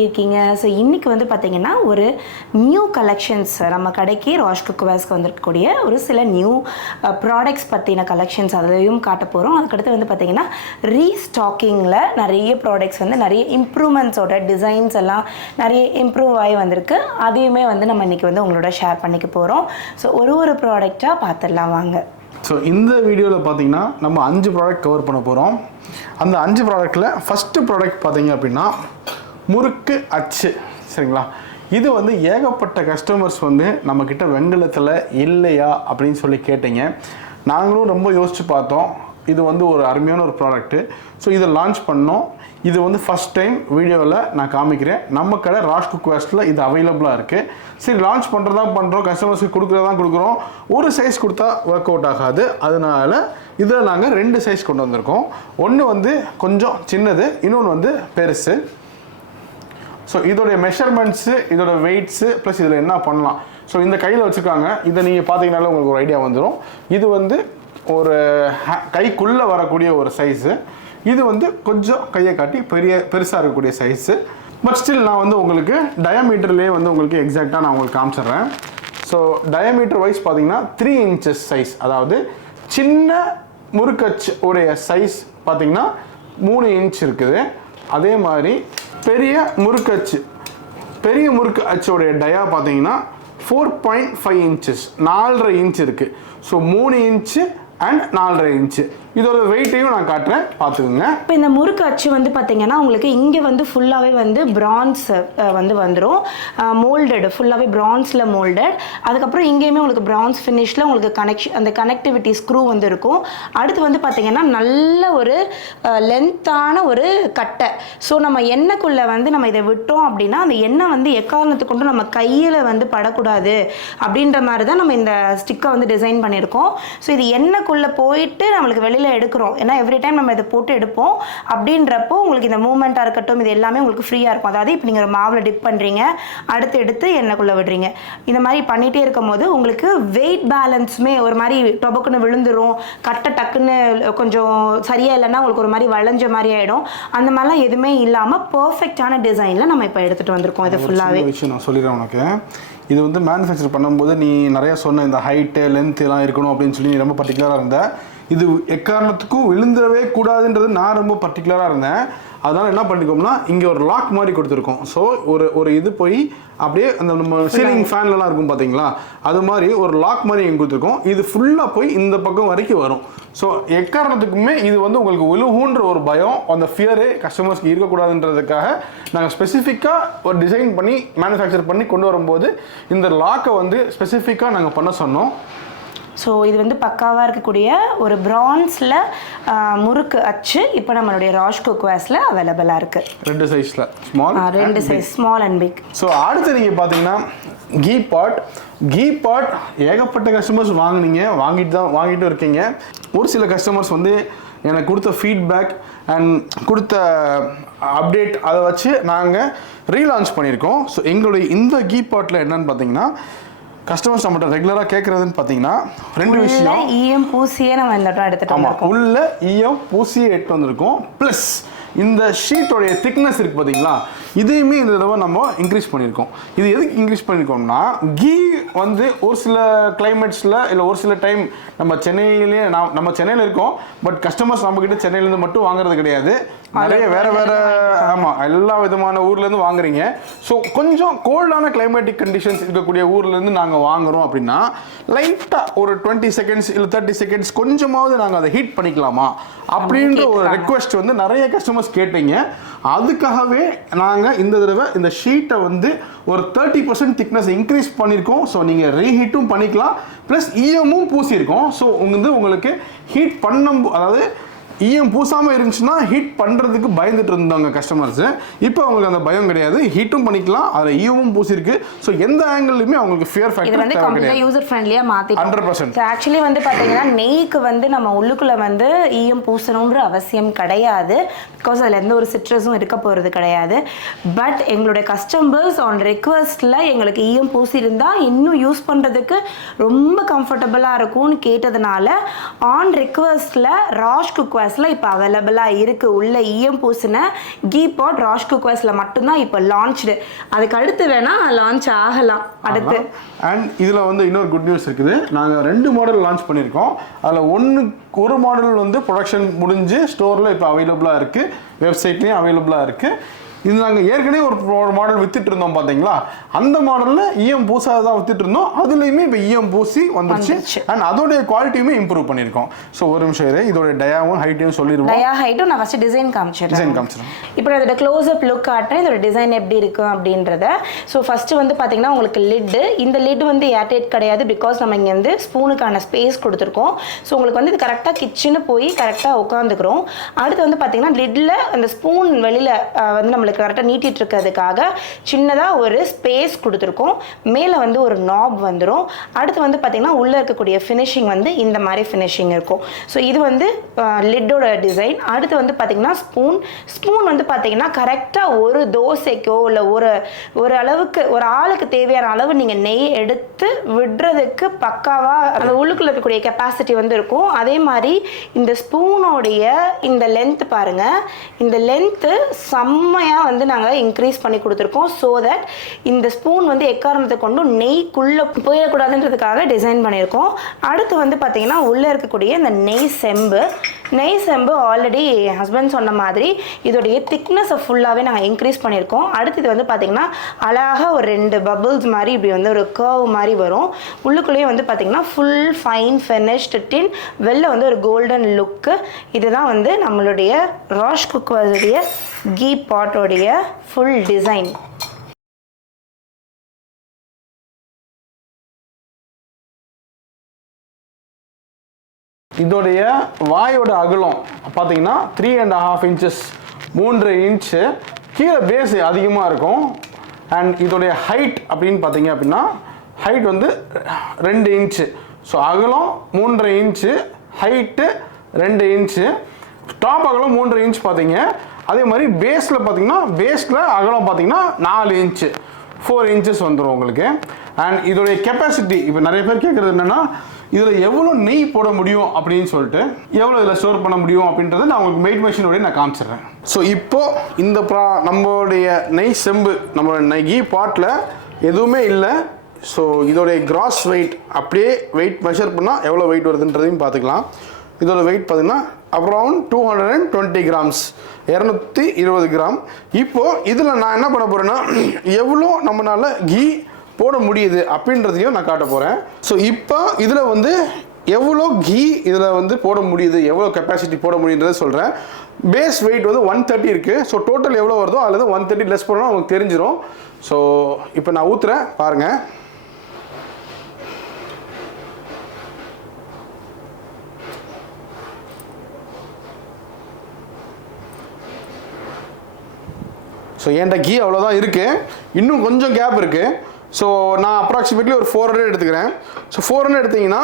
எப்படி இருக்கீங்க? ஸோ இன்றைக்கி வந்து பார்த்திங்கன்னா ஒரு நியூ கலெக்ஷன்ஸ் நம்ம கடைக்கு ராஷ் குக்வேர்ஸ்க்கு வந்திருக்கக்கூடிய ஒரு சில நியூ ப்ராடக்ட்ஸ் பற்றின கலெக்ஷன்ஸ் அதையும் காட்ட போகிறோம். அதுக்கடுத்து வந்து பார்த்திங்கன்னா ரீஸ்டாக்கிங்கில் நிறைய ப்ராடக்ட்ஸ் வந்து நிறைய இம்ப்ரூவ்மெண்ட்ஸோட டிசைன்ஸ் எல்லாம் நிறைய இம்ப்ரூவ் ஆகி வந்திருக்கு. அதையுமே வந்து நம்ம இன்றைக்கி வந்து உங்களோட ஷேர் பண்ணிக்க போகிறோம். ஸோ ஒரு ப்ராடக்டாக பார்த்துடலாம் வாங்க. ஸோ இந்த வீடியோவில் பார்த்தீங்கன்னா நம்ம 5 ப்ராடக்ட் கவர் பண்ண போகிறோம். அந்த 5 ப்ராடக்ட்டில் ஃபஸ்ட்டு ப்ராடக்ட் பார்த்தீங்க அப்படின்னா முறுக்கு அச்சு. சரிங்களா? இது வந்து ஏகப்பட்ட கஸ்டமர்ஸ் வந்து நம்மக்கிட்ட வெங்கலத்தில் இல்லையா அப்படின்னு சொல்லி கேட்டீங்க. நாங்களும் ரொம்ப யோசித்து பார்த்தோம். இது வந்து ஒரு அருமையான ஒரு ப்ராடக்ட்டு. ஸோ இதை லான்ச் பண்ணோம். இது வந்து ஃபஸ்ட் டைம் வீடியோவில் நான் காமிக்கிறேன். நம்ம கடை ராஷ் குக்வேர்ஸில் இது அவைலபிளாக இருக்குது. சரி, லான்ச் பண்ணுறதா பண்ணுறோம், கஸ்டமர்ஸுக்கு கொடுக்குறதா கொடுக்குறோம். ஒரு சைஸ் கொடுத்தா ஒர்க் அவுட் ஆகாது. அதனால் இதில் நாங்கள் 2 சைஸ் கொண்டு வந்திருக்கோம். ஒன்று வந்து கொஞ்சம் சின்னது, இன்னொன்று வந்து பெருசு. ஸோ இதோடைய மெஷர்மெண்ட்ஸு, இதோட வெயிட்ஸு ப்ளஸ் இதில் என்ன பண்ணலாம். ஸோ இந்த கையில் வச்சுருக்காங்க. இதை நீங்கள் பார்த்தீங்கனாலே உங்களுக்கு ஒரு ஐடியா வந்துடும். இது வந்து ஒரு கைக்குள்ளே வரக்கூடிய ஒரு சைஸு. இது வந்து கொஞ்சம் கையை காட்டி பெருசாக இருக்கக்கூடிய சைஸு. பட் ஸ்டில் நான் வந்து உங்களுக்கு டயாமீட்டர்லேயே வந்து உங்களுக்கு எக்ஸாக்டாக நான் உங்களுக்கு காமிச்சிட்றேன். ஸோ டயாமீட்டர் வைஸ் பார்த்தீங்கன்னா 3 இன்ச்சஸ் சைஸ், அதாவது சின்ன முறுக்கச்சு உடைய சைஸ் பார்த்தீங்கன்னா 3 இன்ச் இருக்குது. அதே மாதிரி பெரிய முறுக்கு அச்சோடைய டயா பார்த்தீங்கன்னா 4.5 இன்ச்சஸ், 4.5 இன்ச் இருக்குது. So 3 inch and 4.5 inch. இதோட வெயிட்டையும் நான் காட்டுறேன், பார்த்துக்குங்க. இப்போ இந்த முறுக்கு அச்சு வந்து பார்த்தீங்கன்னா உங்களுக்கு இங்கே வந்து ஃபுல்லாகவே வந்து பிரான்ஸ் வந்து வந்துடும். மோல்டட், ஃபுல்லாகவே பிரான்ஸில் மோல்டட். அதுக்கப்புறம் இங்கேயுமே உங்களுக்கு பிரான்ஸ் ஃபினிஷில் உங்களுக்கு அந்த கனெக்டிவிட்டி ஸ்க்ரூ வந்து இருக்கும். அடுத்து வந்து பார்த்தீங்கன்னா நல்ல ஒரு லென்த்தான ஒரு கட்டை. ஸோ நம்ம எண்ணெய்க்குள்ளே வந்து நம்ம இதை விட்டோம் அப்படின்னா அந்த எண்ணெய் வந்து எக்காரணத்துக்கு கொண்டு நம்ம கையில் வந்து படக்கூடாது அப்படின்ற மாதிரி தான் நம்ம இந்த ஸ்டிக்கை வந்து டிசைன் பண்ணியிருக்கோம். ஸோ இது எண்ணெய்க்குள்ளே போயிட்டு நம்மளுக்கு வெளியில் எடுக்கிறோம். ஏன்னா எவ்ரி டைம் நம்ம இதை போட்டு எடுப்போம். அப்படின்றப்போ உங்களுக்கு இந்த மூவ்மெண்ட்டாக இருக்கட்டும், இது எல்லாமே உங்களுக்கு ஃப்ரீயாக இருக்கும். அதாவது இப்போ நீங்கள் ஒரு மாவில் டிப் பண்ணுறீங்க, அடுத்து எடுத்து எண்ணெய்க்குள்ளே விடுறீங்க. இந்த மாதிரி பண்ணிகிட்டே இருக்கும் போது உங்களுக்கு வெயிட் பேலன்ஸுமே ஒரு மாதிரி டொபக்குன்னு விழுந்துடும். கட்டை டக்குன்னு கொஞ்சம் சரியாக இல்லைன்னா உங்களுக்கு ஒரு மாதிரி வளைஞ்ச மாதிரி ஆகிடும். அந்த மாதிரிலாம் எதுவுமே இல்லாமல் பர்ஃபெக்டான டிசைனில் நம்ம இப்போ எடுத்துகிட்டு வந்திருக்கோம். இது ஃபுல்லாகவே விஷயம் நான் சொல்லிடுறேன் உனக்கு. இது வந்து மேனுஃபேக்சர் பண்ணும்போது நீ நிறையா சொன்ன இந்த ஹைட்டு லென்த் எல்லாம் இருக்கணும் அப்படின்னு சொல்லி நீ ரொம்ப பர்டிகுலராக இருந்த. இது எக்காரணத்துக்கும் விழுந்துடவே கூடாதுன்றது நான் ரொம்ப பர்டிகுலராக இருந்தேன். அதனால் என்ன பண்ணிக்கோம்னா இங்கே ஒரு லாக் மாதிரி கொடுத்துருக்கோம். ஸோ ஒரு இது போய் அப்படியே அந்த நம்ம சீலிங் ஃபேன்லலாம் இருக்கும் பார்த்தீங்களா, அது மாதிரி ஒரு லாக் மாதிரி இங்கே கொடுத்துருக்கோம். இது ஃபுல்லாக போய் இந்த பக்கம் வரைக்கும் வரும். ஸோ எக்காரணத்துக்குமே இது வந்து உங்களுக்கு விழுகுன்ற ஒரு பயம், அந்த ஃபியரு கஸ்டமர்ஸ்க்கு இருக்கக்கூடாதுன்றதுக்காக நாங்கள் ஸ்பெசிஃபிக்காக ஒரு டிசைன் பண்ணி மேனுஃபேக்சர் பண்ணி கொண்டு வரும்போது இந்த லாக்கை வந்து ஸ்பெசிஃபிக்காக நாங்கள் பண்ண சொன்னோம். ஸோ இது வந்து பக்காவாக இருக்கக்கூடிய ஒரு பிரான்ஸில் முறுக்கு அச்சு இப்போ நம்மளுடைய ராஷ் குக்வேர்ஸில் அவைலபிளாக இருக்குது. 2 சைஸில், small 2 size, small and big. So அடுத்து நீங்கள் பார்த்தீங்கன்னா கீ பாட் ஏகப்பட்ட கஸ்டமர்ஸ் வாங்கிட்டு இருக்கீங்க. ஒரு சில கஸ்டமர்ஸ் வந்து எனக்கு கொடுத்த ஃபீட்பேக் அண்ட் கொடுத்த அப்டேட் அதை வச்சு நாங்கள் ரீலான்ச் பண்ணியிருக்கோம். ஸோ எங்களுடைய இந்த கீ பாட்டில் என்னன்னு பார்த்தீங்கன்னா கஸ்டமர்ஸ் நம்மகிட்ட ரெகுலராக கேட்குறதுன்னு பார்த்தீங்கன்னா 2 விஷயம். ஈயம் பூசியே நம்ம இந்த எடுத்துகிட்டு வந்திருக்கோம். உள்ள ஈயம் பூசியே எடுத்து வந்திருக்கோம். ப்ளஸ் இந்த ஷீட்டோடைய திக்னஸ் இருக்குது பார்த்தீங்களா, இதையுமே இந்த தடவை நம்ம இன்க்ரீஸ் பண்ணியிருக்கோம். இது எதுக்கு இன்க்ரீஸ் பண்ணியிருக்கோம்னா கீ வந்து ஒரு சில கிளைமேட்ஸில் இல்லை ஒரு சில டைம் நம்ம சென்னையில் இருக்கோம். பட் கஸ்டமர்ஸ் நம்மக்கிட்ட சென்னையிலேருந்து மட்டும் வாங்குறது கிடையாது, நிறைய வேறு ஆமாம் எல்லா விதமான ஊர்லேருந்து வாங்குறீங்க. ஸோ கொஞ்சம் கோல்டான கிளைமேட்டிக் கண்டிஷன்ஸ் இருக்கக்கூடிய ஊர்லேருந்து நாங்கள் வாங்குகிறோம் அப்படின்னா லைட்டாக ஒரு 20 செகண்ட்ஸ் இல்லை 30 செகண்ட்ஸ் கொஞ்சமாவது நாங்கள் அதை ஹீட் பண்ணிக்கலாமா அப்படின்ற ஒரு ரெக்வெஸ்ட் வந்து நிறைய கஸ்டமர்ஸ் கேட்டீங்க. அதுக்காகவே நாங்கள் இந்த தடவை இந்த ஷீட்டை வந்து ஒரு 30% திக்னஸ் இன்க்ரீஸ் பண்ணியிருக்கோம். ஸோ நீங்கள் ரீஹீட்டும் பண்ணிக்கலாம், ப்ளஸ் ஈயமும் பூசியிருக்கோம். ஸோ உங்களுக்கு ஹீட் அதாவது ஈயம் பூசாமல் இருந்துச்சுன்னா ஹீட் பண்ணுறதுக்கு பயந்துட்டு இருந்தாங்க கஸ்டமர்ஸு. இப்போ அவங்களுக்கு அந்த பயம் கிடையாது, ஹீட்டும் பண்ணிக்கலாம், அதில் ஈயமும் பூசிருக்கு. ஸோ எந்த ஆங்கிள்லையுமே அவங்களுக்கு ஃபியர் ஃபேக்டர் வந்து கம்ப்ளீட்டாக யூசர் ஃப்ரெண்ட்லியாக மாற்றிட்டோம் 100%. ஆக்சுவலி வந்து பார்த்தீங்கன்னா நெய்க்கு வந்து நம்ம உள்ளுக்குள்ளே வந்து ஈயம் பூசணுன்ற அவசியம் கிடையாது. பிகாஸ் அதில் எந்த ஒரு சிட்ரஸும் இருக்க போகிறது கிடையாது. பட் எங்களுடைய கஸ்டமர்ஸ் ஆன் ரெக்வஸ்ட்டில் எங்களுக்கு ஈயம் பூசியிருந்தால் இன்னும் யூஸ் பண்ணுறதுக்கு ரொம்ப கம்ஃபர்டபுளாக இருக்கும்னு கேட்டதுனால ஆன் ரெக்வஸ்ட்டில் ராஷ் குக்வேர்ஸ் குக்கர்ஸில் இப்போ அவைலபிளாக இருக்குது. உள்ள ஈயம் பூசின கீ பாட் ராஷ் குக்கர்ஸில் மட்டும்தான் இப்போ லான்ச்டு. அதுக்கு அடுத்து வேணால் லான்ச் ஆகலாம் அடுத்து. அண்ட் இதில் வந்து இன்னொரு குட் நியூஸ் இருக்குது. நாங்கள் 2 மாடல் லான்ச் பண்ணியிருக்கோம். அதில் ஒரு மாடல் வந்து ப்ரொடக்ஷன் முடிஞ்சு ஸ்டோரில் இப்போ அவைலபிளாக இருக்குது, வெப்சைட்லேயும் அவைலபிளாக இருக்குது. இது நாங்கள் ஏற்கனவே ஒரு மாடல் வித்துட்டு இருந்தோம் பார்த்தீங்களா, அந்த மாடலில் ஈயம் பூசாத தான் வித்துட்டு இருந்தோம். அதுலேயுமே இப்போ ஈயம் பூசி வந்துருச்சு. அண்ட் அதோடைய குவாலிட்டியுமே இம்ப்ரூவ் பண்ணியிருக்கோம். ஸோ ஒரு நிமிஷம் இதோட டயாவும் ஹைட்டையும் சொல்லிடுவோம். டயா ஹைட்டும் நான் ஃபஸ்ட்டு டிசைன் காமிச்சிடுறேன். இப்போ இதோட க்ளோஸ்அப் லுக் காட்டுறேன், இதோட டிசைன் எப்படி இருக்கும் அப்படின்றத. ஸோ ஃபஸ்ட்டு வந்து பார்த்தீங்கன்னா உங்களுக்கு லிட்டு, இந்த லிட் வந்து ஏர்டைட் கிடையாது, பிகாஸ் நம்ம இங்கே வந்து ஸ்பூனுக்கான ஸ்பேஸ் கொடுத்துருக்கோம். ஸோ உங்களுக்கு வந்து இது கரெக்டாக கிச்சனு போய் கரெக்டாக உட்காந்துக்கிறோம். அடுத்து வந்து பார்த்தீங்கன்னா லிட்டில் அந்த ஸ்பூன் வெளியில் வந்து நம்மளுக்கு கரெக்டாக நீட்டிட்டு இருக்கிறதுக்காக சின்னதாக ஒரு ஸ்பேஸ் கொடுத்துருக்கோம். மேலே வந்து ஒரு நாப் வந்துடும். அடுத்து வந்து பார்த்தீங்கன்னா உள்ளே இருக்கக்கூடிய ஃபினிஷிங் வந்து இந்த மாதிரி ஃபினிஷிங் இருக்கும். ஸோ இது வந்து லிட்டோட டிசைன். அடுத்து வந்து பார்த்தீங்கன்னா ஸ்பூன் வந்து பார்த்தீங்கன்னா கரெக்டாக ஒரு தோசைக்கோ இல்லை ஒரு அளவுக்கு ஒரு ஆளுக்கு தேவையான அளவு நீங்கள் நெய் எடுத்து விடுறதுக்கு பக்காவாக அந்த உள்ளுக்குள்ள இருக்கக்கூடிய கெப்பாசிட்டி வந்து இருக்கும். அதே மாதிரி இந்த ஸ்பூனோடைய இந்த லென்த் பாருங்கள், இந்த லென்த்து செம்மையாக வந்து நாங்கள் இன்க்ரீஸ் பண்ணி கொடுத்துருக்கோம். ஸோ தட் இந்த ஸ்பூன் வந்து எக்காரணத்தை கொண்டும் நெய்க்குள்ளே போயிடக்கூடாதுன்றதுக்காக டிசைன் பண்ணியிருக்கோம். அடுத்து வந்து பார்த்தீங்கன்னா உள்ளே இருக்கக்கூடிய இந்த நெய் செம்பு ஆல்ரெடி என் ஹஸ்பண்ட் சொன்ன மாதிரி இதோடைய திக்னஸை ஃபுல்லாகவே நாங்கள் இன்க்ரீஸ் பண்ணியிருக்கோம். அடுத்தது வந்து பார்த்தீங்கன்னா அழகாக ஒரு 2 பபிள்ஸ் மாதிரி இப்படி வந்து ஒரு கர்வ் மாதிரி வரும். உள்ளுக்குள்ளேயே வந்து பார்த்தீங்கன்னா ஃபுல் ஃபைன் ஃபினிஷ்டு டின், வெளில வந்து ஒரு கோல்டன் லுக்கு. இதுதான் வந்து நம்மளுடைய ராஷ் குக்கருடைய கீ பாட்டோடைய ஃபுல் டிசைன். இதோடைய வாயோட அகலம் பார்த்தீங்கன்னா 3.5 இன்ச்சஸ், 3 இன்ச்சு. கீழே பேஸ் அதிகமாக இருக்கும். அண்ட் இதோடைய ஹைட் அப்படின்னு பார்த்தீங்க அப்படின்னா ஹைட் வந்து 2 இன்ச்சு. ஸோ அகலம் 3.5 இன்ச்சு, ஹைட்டு 2 இன்ச்சு, டாப் அகலம் 3.5 இன்ச் பார்த்தீங்க. அதே மாதிரி பேஸில் பார்த்தீங்கன்னா அகலம் பார்த்தீங்கன்னா 4 இன்ச்சு, 4 இன்ச்சஸ் வந்துடும் உங்களுக்கு. அண்ட் இதோடைய கெப்பாசிட்டி இப்போ நிறைய பேர் கேட்குறது என்னென்னா இதில் எவ்வளோ நெய் போட முடியும் அப்படின்னு சொல்லிட்டு, எவ்வளோ இதில் ஸ்டோர் பண்ண முடியும் அப்படின்றத நான் உங்களுக்கு வெயிட் மிஷினோடய நான் காமிச்சிடுறேன். ஸோ இப்போது இந்த நம்மளுடைய நெய் செம்பு, நம்மளோட நெய் பாட்டில் எதுவுமே இல்லை. ஸோ இதோடைய கிராஸ் வெயிட் அப்படியே வெயிட் மெஷர் பண்ணால் எவ்வளோ வெயிட் வருதுன்றதையும் பார்த்துக்கலாம். இதோட வெயிட் பார்த்தீங்கன்னா அரௌண்ட் 220 கிராம்ஸ், 220 கிராம். இப்போது இதில் நான் என்ன பண்ண போகிறேன்னா எவ்வளோ நம்மளால் கீ போட முடியுது அப்படின்றதையும் நான் காட்ட போகிறேன். ஸோ இப்போ இதில் வந்து எவ்வளோ கீ இதில் வந்து போட முடியுது, எவ்வளோ கெப்பாசிட்டி போட முடியுன்றதை சொல்கிறேன். பேஸ் வெயிட் வந்து 130 இருக்குது. ஸோ டோட்டல் எவ்வளோ வருதோ அதில் 130 லெஸ் பண்ணணும் உங்களுக்கு தெரிஞ்சிடும். ஸோ இப்போ நான் ஊற்றுறேன் பாருங்கள். ஸோ என்கிட்ட கீ அவ்வளோதான் இருக்குது, இன்னும் கொஞ்சம் கேப் இருக்குது. ஸோ நான் அப்ராக்சிமேட்லி ஒரு 400 எடுத்துக்கிறேன். ஸோ 400 எடுத்திங்கன்னா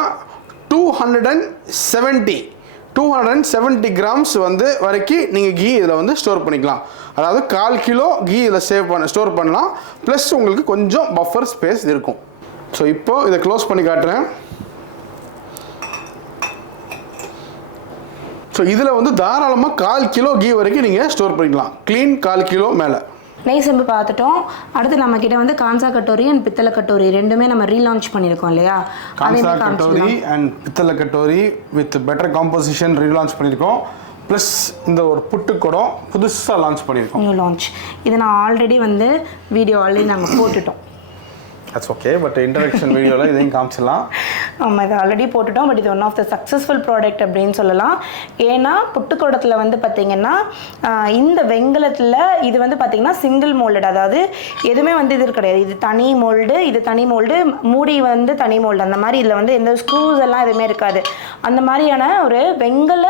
270 கிராம்ஸ் வந்து வரைக்கும் நீங்கள் கீ இதில் வந்து ஸ்டோர் பண்ணிக்கலாம். அதாவது 1/4 கிலோ கீ இதில் ஸ்டோர் பண்ணலாம். ப்ளஸ் உங்களுக்கு கொஞ்சம் பஃபர் ஸ்பேஸ் இருக்கும். ஸோ இப்போது இதை க்ளோஸ் பண்ணி காட்டுறேன். ஸோ இதில் வந்து தாராளமாக 1/4 கிலோ கீ வரைக்கும் நீங்கள் ஸ்டோர் பண்ணிக்கலாம். க்ளீன் 1/4 கிலோ மேலே. நெய் செம்பு பார்த்துட்டோம். அடுத்து நம்ம கிட்ட வந்து கான்சா கட்டோரி அண்ட் பித்தளை கட்டோரி ரெண்டுமே நம்ம ரீலான்ச் பண்ணியிருக்கோம் இல்லையா? கான்சா கட்டோரி அண்ட் பித்தளை katori with better composition relaunch பண்ணியிருக்கோம். ப்ளஸ் இந்த ஒரு புட்டு குடம் புதுசாக லான்ச் பண்ணியிருக்கோம். New launch. இது நான் ஆல்ரெடி வந்து வீடியோ ஆல்ரெடி நாங்கள் போட்டுட்டோம். That's okay. பட் இன்ட்ரடக்ஷன் வீடியோவில் இதையும் காமிச்சிடலாம். ஆமாம், இது ஆல்ரெடி போட்டுட்டோம். பட் இது one of the successful product அப்படின்னு சொல்லலாம். ஏன்னா புட்டுக்கூடத்தில் வந்து பார்த்திங்கன்னா இந்த வெங்கலத்தில் இது வந்து பார்த்திங்கன்னா சிங்கிள் மோல்டு, அதாவது எதுவுமே வந்து இது கிடையாது. இது தனி மோல்டு, மூடி வந்து தனி மோல்டு. அந்த மாதிரி இதில் வந்து எந்த ஸ்க்ரூஸ் எல்லாம் எதுவுமே இருக்காது. அந்த மாதிரியான ஒரு வெங்கல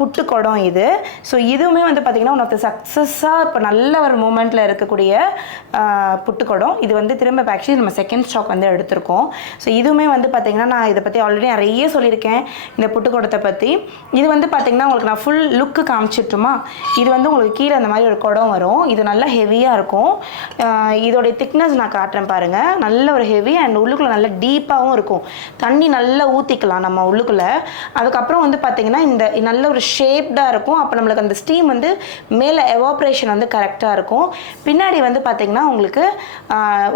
புட்டுக்குடம் இது. ஸோ இதுவுமே வந்து பார்த்திங்கன்னா ஒன் ஆஃப் த சக்ஸஸாக இப்போ நல்ல ஒரு மூமெண்ட்டில் இருக்கக்கூடிய புட்டுக்குடம். இது வந்து திரும்ப ஆக்சுவலி நம்ம செகண்ட் ஸ்டாக் வந்து எடுத்திருக்கோம். ஸோ இதுவுமே வந்து பார்த்திங்கன்னா நான் இதை பற்றி ஆல்ரெடி நிறைய சொல்லியிருக்கேன் இந்த புட்டுக்குடத்தை பற்றி. இது வந்து பார்த்திங்கன்னா உங்களுக்கு நான் ஃபுல் லுக்கு காமிச்சிட்டுமா. இது வந்து உங்களுக்கு கீழே அந்த மாதிரி ஒரு குடம் வரும். இது நல்லா ஹெவியாக இருக்கும். இதோடைய திக்னஸ் நான் காட்டுறேன் பாருங்கள். நல்ல ஒரு ஹெவி அண்ட் உள்ளுக்குள்ளே நல்ல டீப்பாகவும் இருக்கும். தண்ணி நல்லா ஊற்றிக்கலாம் நம்ம உள்ளுக்குள்ளே. அதுக்கப்புறம் வந்து பார்த்திங்கன்னா இந்த நல்ல ஒரு ஷேப்டாக இருக்கும். அப்போ நம்மளுக்கு அந்த ஸ்டீம் வந்து மேலே எவாப்ரேஷன் வந்து கரெக்டாக இருக்கும். பின்னாடி வந்து பார்த்திங்கன்னா உங்களுக்கு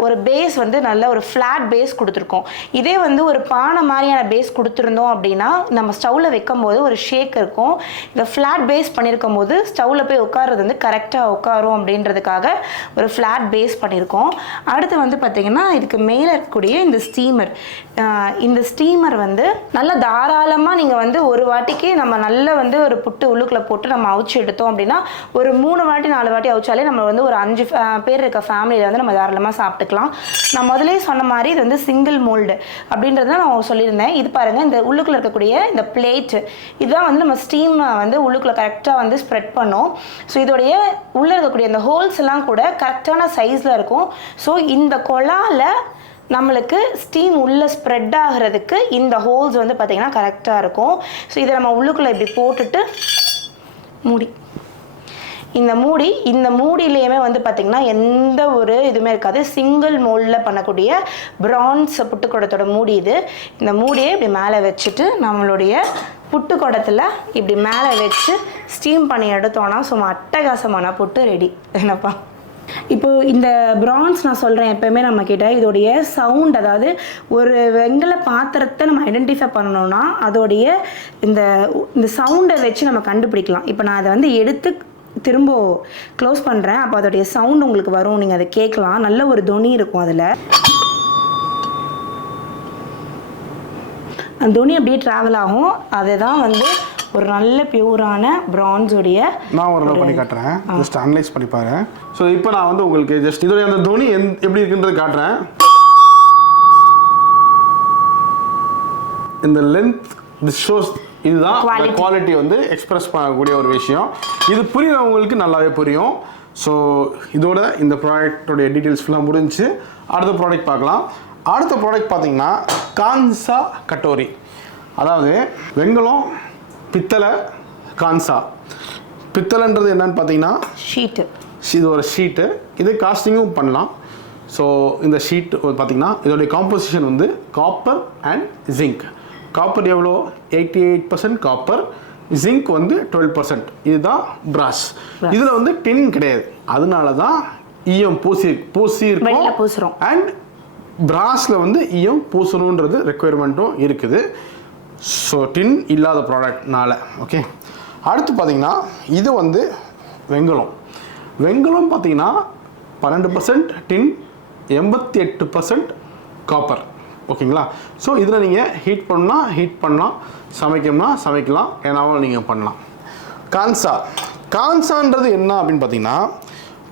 ஒரு பேஸ் வந்து நல்ல ஒரு ஃப்ளாட் பேஸ் கொடுத்துருக்கோம். இதே வந்து ஒரு பானை மாதிரியான பேஸ் கொடுத்துருந்தோம் அப்படின்னா நம்ம ஸ்டவ்வில் வைக்கும் போது ஒரு ஷேக் இருக்கும். இந்த ஃப்ளாட் பேஸ் பண்ணியிருக்கும் போது ஸ்டவ்வில் போய் உட்கார்றது வந்து கரெக்டாக உட்காரும் அப்படின்றதுக்காக ஒரு ஃப்ளாட் பேஸ் பண்ணியிருக்கோம். அடுத்து வந்து பார்த்திங்கன்னா இதுக்கு மேலே இருக்கக்கூடிய இந்த ஸ்டீமர் வந்து நல்லா தாராளமாக நீங்கள் வந்து ஒரு வாட்டிக்கு நம்ம நல்ல வந்து ஒரு புட்டு உள்ளுக்குள்ளே போட்டு நம்ம அவிச்சு எடுத்தோம் அப்படின்னா ஒரு 3 வாட்டி 4 வாட்டி அவிச்சாலே நம்ம வந்து ஒரு 5 பேர் இருக்க ஃபேமிலியில் வந்து நம்ம தாராளமாக சாப்பிட்டுக்கலாம். நான் முதலே சொன்ன மாதிரி இது வந்து சிங்கிள் மோல்டு அப்படின்றத நான் சொல்லியிருந்தேன். இது பாருங்கள், இந்த உள்ளுக்குள்ளே இருக்கக்கூடிய இந்த பிளேட்டு இதுதான் வந்து நம்ம ஸ்டீம் வந்து உள்ளுக்குள்ளே கரெக்டாக வந்து ஸ்ப்ரெட் பண்ணோம். ஸோ இதோடைய உள்ளே இருக்கக்கூடிய இந்த ஹோல்ஸ் எல்லாம் கூட கரெக்டான சைஸில் இருக்கும். ஸோ இந்த கொழாவில் நம்மளுக்கு ஸ்டீம் உள்ளே ஸ்ப்ரெட் ஆகிறதுக்கு இந்த ஹோல்ஸ் வந்து பார்த்திங்கன்னா கரெக்டாக இருக்கும். ஸோ இதை நம்ம உள்ளுக்குள்ளே இப்படி போட்டுட்டு இந்த மூடியிலையுமே வந்து பார்த்திங்கன்னா எந்த ஒரு இதுவுமே இருக்காது. சிங்கிள் மோல்டில் பண்ணக்கூடிய பிரான்ஸ் புட்டுக்குடத்தோட மூடி இது. இந்த மூடியை இப்படி மேலே வச்சுட்டு நம்மளுடைய புட்டுக்குடத்தில் இப்படி மேலே வச்சு ஸ்டீம் பண்ணி எடுத்தோன்னா சும்மா அட்டகாசமான புட்டு ரெடி. என்னப்பா இப்போ இந்த பிரான்ஸ் நான் சொல்கிறேன் எப்போயுமே நம்மக்கிட்ட இதோடைய சவுண்ட், அதாவது ஒரு வெங்கல பாத்திரத்தை நம்ம ஐடென்டிஃபை பண்ணணும்னா அதோடைய இந்த சவுண்டை வச்சு நம்ம கண்டுபிடிக்கலாம். இப்போ நான் அதை வந்து எடுத்து திரும்ப க்ளோஸ் பண்ணுறேன். அப்போ அதோடைய சவுண்ட் உங்களுக்கு வரும், நீங்கள் அதை கேட்கலாம். நல்ல ஒரு தொனி இருக்கும். அதில் அந்த தொனி அப்படியே ட்ராவல் ஆகும். அதுதான் வந்து ஒரு நல்ல பியூரான பிரான்ஸோடைய. நான் ஒரு பண்ணி காட்டுறேன், ஜஸ்ட் அனலைஸ் பண்ணி பாருங்க. ஸோ இப்போ நான் வந்து உங்களுக்கு ஜஸ்ட் இதோடைய அந்த துணி எப்படி இருக்குன்றது காட்டுறேன். இந்த லென்த் திஸ் ஷோஸ், இதுதான் குவாலிட்டி வந்து எக்ஸ்பிரஸ் பண்ணக்கூடிய ஒரு விஷயம். இது புரியுறவங்களுக்கு நல்லாவே புரியும். ஸோ இதோட இந்த ப்ராடக்டோடைய டீட்டெயில்ஸ் ஃபுல்லாக முடிஞ்சு அடுத்த ப்ராடக்ட் பார்க்கலாம். அடுத்த ப்ராடக்ட் பார்த்தீங்கன்னா கான்சா கட்டோரி, அதாவது வெங்கலம், பித்தளை, கான்சா. பித்தளைன்றது என்னன்னு பார்த்தீங்கன்னா இது ஒரு ஷீட்டு. இது காஸ்டிங்கும் பண்ணலாம். ஸோ இந்த ஷீட் பார்த்தீங்கன்னா இதோடைய காம்போசிஷன் வந்து காப்பர் அண்ட் ஜிங்க். காப்பர் எவ்வளோ? 88% காப்பர், ஜிங்க் வந்து 12%. இதுதான் பிராஸ். இதில் வந்து டின் கிடையாது, அதனால தான் ஈயம் பூசிருக்கோம். அண்ட் பிராஸில் வந்து ஈயம் பூசணுன்றது ரெக்குயர்மெண்ட்டும் இருக்குது. ஸோ டின் இல்லாத ப்ராடக்ட்னால. ஓகே, அடுத்து பார்த்தீங்கன்னா இது வந்து வெங்கலம் பார்த்தீங்கன்னா 12% டின், 88% காப்பர். ஓகேங்களா? ஸோ இதில் நீங்கள் ஹீட் பண்ணலாம், சமைக்கலாம், ஏன்னாவும் நீங்கள் பண்ணலாம். கான்சான்றது என்ன அப்படின்னு பார்த்தீங்கன்னா,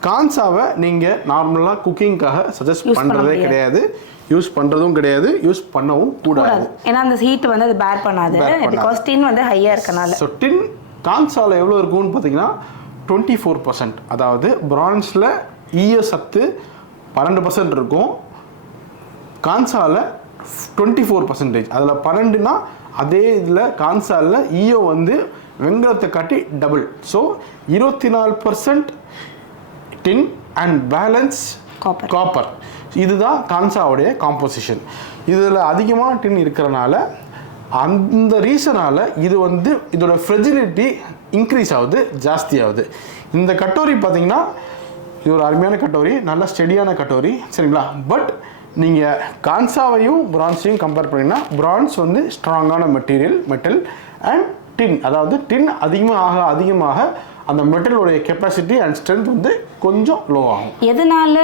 கான்சாவை நீங்கள் நார்மலாக குக்கிங்காக சஜஸ்ட் பண்ணுறதே கிடையாது, யூஸ் பண்ணுறதும் கிடையாது, யூஸ் பண்ணவும் கூடாது. ஏன்னா அந்த ஹீட் வந்து அது பேர் பண்ணாது, பிகாஸ் டின் வந்து ஹையாக இருக்கனால. ஸோ டின் கான்சாவில் எவ்வளோ இருக்கும்னு பார்த்தீங்கன்னா 24%. அதாவது பிரான்ஸில் ஈய சத்து 12% இருக்கும், கான்சாவில் 24%. அதில் 12னா அதே இதில் கான்சாவில் ஈயோ வந்து வெங்கலத்தை காட்டி double. So 24% tin and balance copper. இதுதான் கான்சாவுடைய காம்போசிஷன். இதில் அதிகமான டின் இருக்கிறனால, அந்த ரீசனால் இது வந்து இதோட ஃப்ரெஜிலிட்டி இன்க்ரீஸ் ஆகுது, ஜாஸ்தி ஆகுது. இந்த கட்டோரி பார்த்தீங்கன்னா இது ஒரு அருமையான கட்டோரி, நல்ல ஸ்டெடியான கட்டோரி, சரிங்களா? பட் நீங்கள் கான்சாவையும் பிரான்ஸையும் கம்பேர் பண்ணிங்கன்னா பிரான்ஸ் வந்து ஸ்ட்ராங்கான மெட்டல் அண்ட் டின், அதாவது டின் அதிகமாக அந்த மெட்டலோடைய கெப்பாசிட்டி அண்ட் ஸ்ட்ரென்த் வந்து கொஞ்சம் லோ ஆகும். எதனால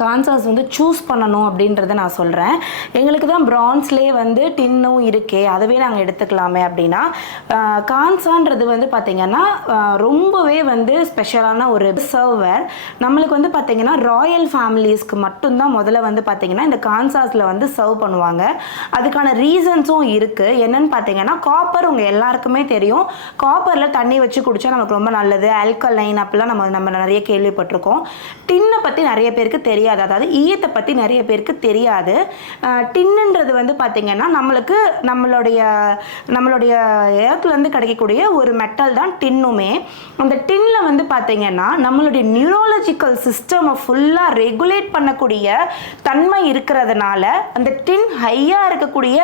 கான்சாஸ் வந்து சூஸ் பண்ணணும் அப்படின்றத நான் சொல்கிறேன். எங்களுக்கு தான் பிரான்ஸ்லேயே வந்து டின்னும் இருக்கே, அதுவே நாங்கள் எடுத்துக்கலாமே அப்படின்னா, கான்சான்றது வந்து பார்த்திங்கன்னா ரொம்பவே வந்து ஸ்பெஷலான ஒரு சர்வர். நம்மளுக்கு வந்து பார்த்திங்கன்னா ராயல் ஃபேமிலிஸ்க்கு மட்டும்தான் முதல்ல வந்து பார்த்திங்கன்னா இந்த கான்சாஸில் வந்து சர்வ் பண்ணுவாங்க. அதுக்கான ரீசன்ஸும் இருக்குது. என்னன்னு பார்த்திங்கன்னா, காப்பர் உங்கள் எல்லாருக்குமே தெரியும், காப்பரில் தண்ணி வச்சு குடித்தா நமக்கு ரொம்ப நல்லது, ஆல்கலைன் அப்படிலாம் நம்ம நிறைய கேள்விப்பட்டிருக்கோம். டின்னை பற்றி நிறைய பேருக்கு தெரியாது, அதாவது ஈயத்தை பற்றி நிறைய பேருக்கு தெரியாது. டின்னுன்றது வந்து பார்த்திங்கன்னா நம்மளுடைய ஏர்த்துலேருந்து கிடைக்கக்கூடிய ஒரு மெட்டல் தான் டின்னுமே. அந்த டின்னில் வந்து பார்த்திங்கன்னா நம்மளுடைய நியூரோலஜிக்கல் சிஸ்டமை ஃபுல்லாக ரெகுலேட் பண்ணக்கூடிய தன்மை இருக்கிறதுனால அந்த டின் ஹையாக இருக்கக்கூடிய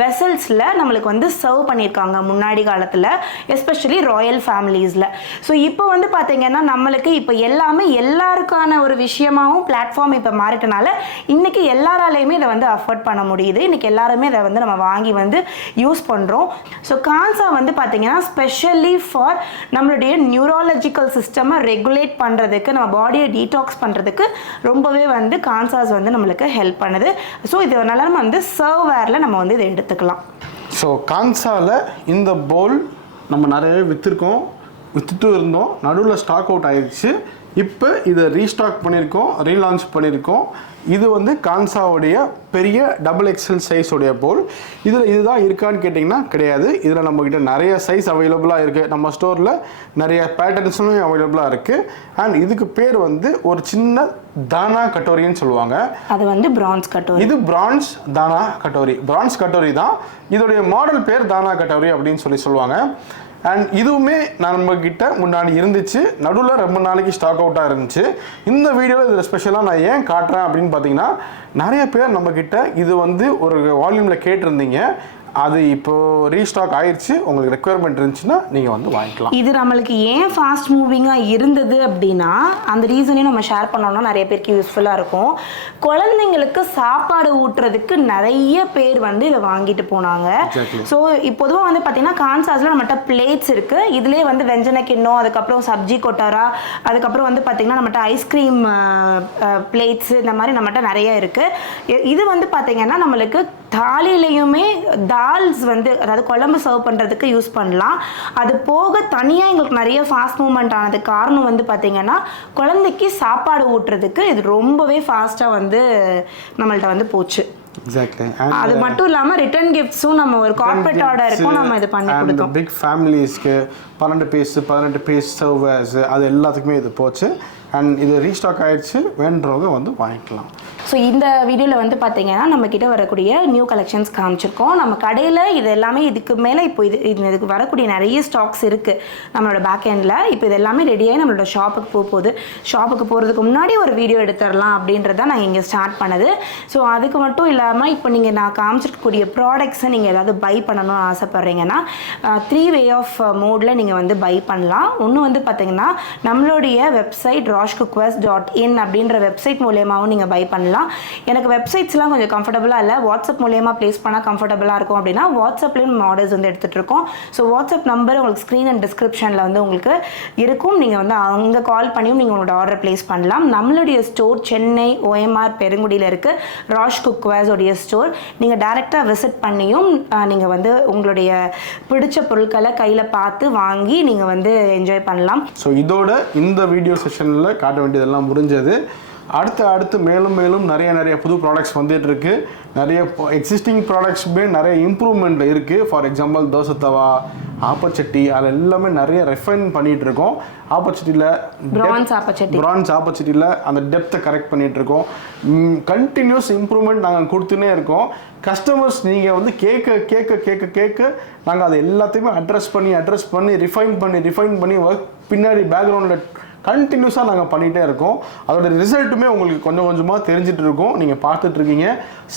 வெசல்ஸில் நம்மளுக்கு வந்து சர்வ் பண்ணியிருக்காங்க முன்னாடி காலத்தில், எஸ்பெஷலி ராயல் ஃபேமிலிஸில். ஸோ இப்போ வந்து பார்த்திங்கன்னா நம்மளுக்கு இப்போ எல்லாமே எல்லாருக்கான ஒரு விஷயமாகவும் பிளாட்ஃபார்ம் இப்போ மாறிட்டனால இன்றைக்கி எல்லாராலையுமே இதை வந்து அஃபோர்ட் பண்ண முடியுது. இன்றைக்கி எல்லாருமே இதை வந்து நம்ம வாங்கி வந்து யூஸ் பண்ணுறோம். ஸோ கான்சா வந்து பார்த்திங்கன்னா ஸ்பெஷலி ஃபார் நம்மளுடைய நியூரோலஜிக்கல் சிஸ்டமை ரெகுலேட் பண்ணுறதுக்கு, நம்ம பாடியை டீடாக்ஸ் பண்ணுறதுக்கு ரொம்பவே வந்து கான்சாஸ் வந்து நம்மளுக்கு ஹெல்ப் பண்ணுது. ஸோ இதனால நம்ம வந்து சர்வ்வேரில் நம்ம வந்து இதை எடுத்துக்கலாம். ஸோ கான்சாவில் இந்த பவுல் நம்ம நிறையவே விற்றுட்டு இருந்தோம், நடுவில் ஸ்டாக் அவுட் ஆயிடுச்சு. இப்போ இதை ரீஸ்டாக் பண்ணியிருக்கோம், ரீலான்ச் பண்ணியிருக்கோம். இது வந்து கான்சாவுடைய பெரிய XXL சைஸோடைய பவுல். இதில் இதுதான் இருக்கான்னு கேட்டிங்கன்னா கிடையாது. இதில் நம்மக்கிட்ட நிறைய சைஸ் அவைலபிளாக இருக்குது, நம்ம ஸ்டோரில் நிறைய பேட்டர்ன்ஸும் அவைலபிளாக இருக்குது. அண்ட் இதுக்கு பேர் வந்து ஒரு சின்ன தானா கட்டோரின்னு சொல்லுவாங்க. அது வந்து பிரான்ஸ் கட்டோரி. இது பிரான்ஸ் தானா கட்டோரி, பிரான்ஸ் கட்டோரி தான். இதோடைய மாடல் பேர் தானா கட்டோரி அப்படின்னு சொல்லுவாங்க. அண்ட் இதுவுமே நம்மக்கிட்ட முன்னாடி இருந்துச்சு, நடுவில் ரொம்ப நாளைக்கு ஸ்டாக் அவுட்டாக இருந்துச்சு. இந்த வீடியோவில் இதில் ஸ்பெஷலாக நான் ஏன் காட்டுறேன் அப்படின்னு பார்த்தீங்கன்னா, நிறைய பேர் நம்மக்கிட்ட இது வந்து ஒரு வால்யூமில் கேட்டிருந்தீங்க. அது இப்போது ரீஸ்டாக் ஆயிடுச்சு. உங்களுக்கு ரெக்குயர்மெண்ட் இருந்துச்சுன்னா நீங்கள் வந்து வாங்கிக்கலாம். இது நம்மளுக்கு ஏன் ஃபாஸ்ட் மூவிங்காக இருந்தது அப்படின்னா, அந்த ரீசனையும் நம்ம ஷேர் பண்ணோம்னா நிறைய பேருக்கு யூஸ்ஃபுல்லாக இருக்கும். குழந்தைங்களுக்கு சாப்பாடு ஊட்டுறதுக்கு நிறைய பேர் வந்து இதை வாங்கிட்டு போனாங்க. ஸோ பொதுவாக வந்து பார்த்தீங்கன்னா கான்சாஸில் நம்மகிட்ட பிளேட்ஸ் இருக்குது. இதுலேயே வந்து வெஞ்சன கிண்ணம், அதுக்கப்புறம் சப்ஜி கொட்டாரா, அதுக்கப்புறம் வந்து பார்த்திங்கன்னா நம்மகிட்ட ஐஸ்கிரீம் பிளேட்ஸு, இந்த மாதிரி நம்மகிட்ட நிறைய இருக்குது. இது வந்து பார்த்திங்கன்னா நம்மளுக்கு தாலிலையுமே தால்ஸ் வந்து, அதாவது குழம்பு சர்வ் பண்ணுறதுக்கு யூஸ் பண்ணலாம். அது போக தனியாக எங்களுக்கு நிறைய ஃபாஸ்ட் மூவ்மெண்ட் ஆனதுக்கு காரணம் வந்து பார்த்திங்கன்னா, குழந்தைக்கு சாப்பாடு ஊட்டுறதுக்கு இது ரொம்பவே ஃபாஸ்ட்டாக வந்து நம்மள்ட்ட வந்து போச்சு. அது மட்டும் இல்லாமல் ரிட்டர்ன் கிஃப்ட்ஸும் நம்ம ஒரு கார்பரேட் ஆர்டருக்கும் நம்ம இது பண்ணி கொடுத்தோம். பிக் ஃபேமிலிஸ்க்கு 18 பீஸ் சர்வர்ஸ் அது எல்லாத்துக்குமே இது போச்சு. அண்ட் இது ரீஸ்டாக் ஆகிடுச்சு, வேண்டுறவங்க வந்து வாங்கிக்கலாம். ஸோ இந்த வீடியோவில் வந்து பார்த்தீங்கன்னா நம்மக்கிட்ட வரக்கூடிய நியூ கலெக்ஷன்ஸ் காமிச்சிருக்கோம். நம்ம கடையில் இது எல்லாமே இதுக்கு மேலே இப்போ இதுக்கு வரக்கூடிய நிறைய ஸ்டாக்ஸ் இருக்குது நம்மளோட பேக் எண்டில். இப்போ இது எல்லாமே ரெடியாகி நம்மளோட ஷாப்புக்கு போகுது. ஷாப்புக்கு போகிறதுக்கு முன்னாடி ஒரு வீடியோ எடுத்துடலாம் அப்படின்றத நான் இங்கே ஸ்டார்ட் பண்ணது. ஸோ அதுக்கு மட்டும் இல்லாமல் இப்போ நீங்கள் நான் காமிச்சிருக்கக்கூடிய ப்ராடக்ட்ஸை நீங்கள் ஏதாவது பை பண்ணணும்னு ஆசைப்பட்றீங்கன்னா 3 வே ஆஃப் மோடில் நீங்கள் வந்து பை பண்ணலாம். ஒன்று வந்து பார்த்தீங்கன்னா நம்மளுடைய வெப்சைட் rajcookware.in அப்படின்ற வெப்சைட் மூலமாகவும் நீங்கள் பை பண்ணலாம். எனக்கு வெப்சைட்ஸ்லாம் கொஞ்சம் கம்ஃபர்டபுளாக இல்லை, வாட்ஸ்அப் மூலமா ப்ளேஸ் பண்ணால் கம்ஃபர்டபுளாக இருக்கும் அப்படின்னா வாட்ஸ்அப்லேயும் நம்ம ஆர்டர்ஸ் வந்து எடுத்துகிட்டு இருக்கோம். ஸோ வாட்ஸ்அப் நம்பர் உங்களுக்கு ஸ்க்ரீன் அண்ட் டிஸ்கிரிப்ஷனில் வந்து உங்களுக்கு இருக்கும். நீங்கள் வந்து அங்கே கால் பண்ணியும் நீங்கள் உங்களோட ஆர்டர் ப்ளேஸ் பண்ணலாம். நம்மளுடைய ஸ்டோர் சென்னை OMR பெருங்குடியில் இருக்குது, ராஜ் குக்வேர்ஸோடைய ஸ்டோர். நீங்கள் டைரெக்டாக விசிட் பண்ணியும் நீங்கள் வந்து உங்களுடைய பிடிச்ச பொருட்களை கையில் பார்த்து வாங்கி நீங்கள் வந்து என்ஜாய் பண்ணலாம். ஸோ இதோட இந்த வீடியோ செஷனில் காட்ட வேண்டியதெல்லாம் முடிஞ்சது. அடுத்து மேலும் நிறைய புது ப்ராடக்ட்ஸ் வந்துட்டு இருக்கு. நிறைய எக்ஸிஸ்டிங் ப்ராடக்ட்ஸுமே நிறைய இம்ப்ரூவ்மெண்ட் இருக்குது. ஃபார் எக்ஸாம்பிள் தோசை தவா, ஆப்பச்சட்டி, அது எல்லாமே நிறைய ரெஃபைன் பண்ணிகிட்டு இருக்கோம். ஆப்பச்சட்டியில் பிரான்ஸ் ஆப்பச்சட்டியில் அந்த டெப்த்தை கரெக்ட் பண்ணிகிட்டு இருக்கோம். கண்டினியூஸ் இம்ப்ரூவ்மெண்ட் நாங்கள் கொடுத்துனே இருக்கோம். கஸ்டமர்ஸ் நீங்கள் வந்து கேட்க நாங்கள் அதை எல்லாத்தையுமே அட்ரஸ் பண்ணி ரிஃபைன் பண்ணி ஒர்க் பின்னாடி பேக்ரவுண்டில் கண்டினியூஸாக நாங்கள் பண்ணிகிட்டே இருக்கோம். அதோட ரிசல்ட்டுமே உங்களுக்கு கொஞ்சமாக தெரிஞ்சிட்டு இருக்கோம். நீங்கள் பார்த்துட்ருக்கீங்க,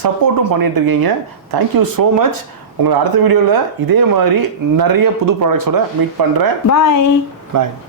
சப்போர்ட்டும் பண்ணிகிட்ருக்கீங்க. Thank you so much. உங்களை அடுத்த வீடியோவில் இதே மாதிரி நிறைய புது ப்ராடக்ட்ஸோட மீட் பண்ணுறேன். பாய்.